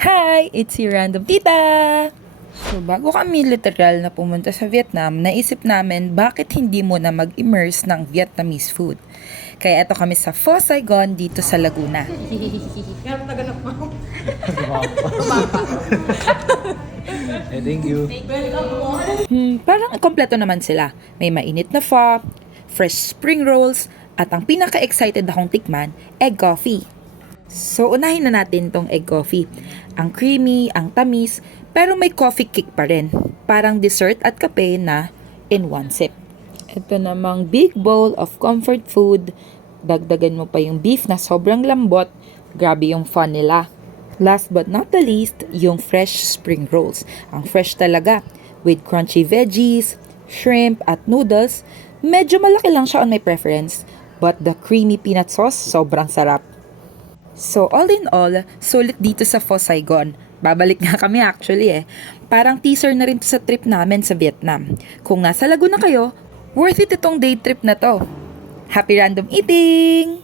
Hi! It's si Random Tita! So, bago kami literal na pumunta sa Vietnam, naisip namin bakit hindi mo na mag-immerse ng Vietnamese food. Kaya eto kami sa Pho Saigon dito sa Laguna. Meron taganap mo. Thank you. Parang kompleto naman sila. May mainit na pho, fresh spring rolls, at ang pinaka-excited akong tikman, egg coffee. So, unahin na natin tong egg coffee. Ang creamy, ang tamis, pero may coffee kick pa rin. Parang dessert at kape na in one sip. Ito namang big bowl of comfort food. Dagdagan mo pa yung beef na sobrang lambot. Grabe yung fun nila. Last but not the least, yung fresh spring rolls. Ang fresh talaga. With crunchy veggies, shrimp, at noodles. Medyo malaki lang siya on my preference. But the creamy peanut sauce, sobrang sarap. So all in all, sulit dito sa Pho Saigon. Babalik nga kami actually Parang teaser na rin to sa trip namin sa Vietnam. Kung nasa Laguna kayo, worth it itong day trip na to. Happy random eating!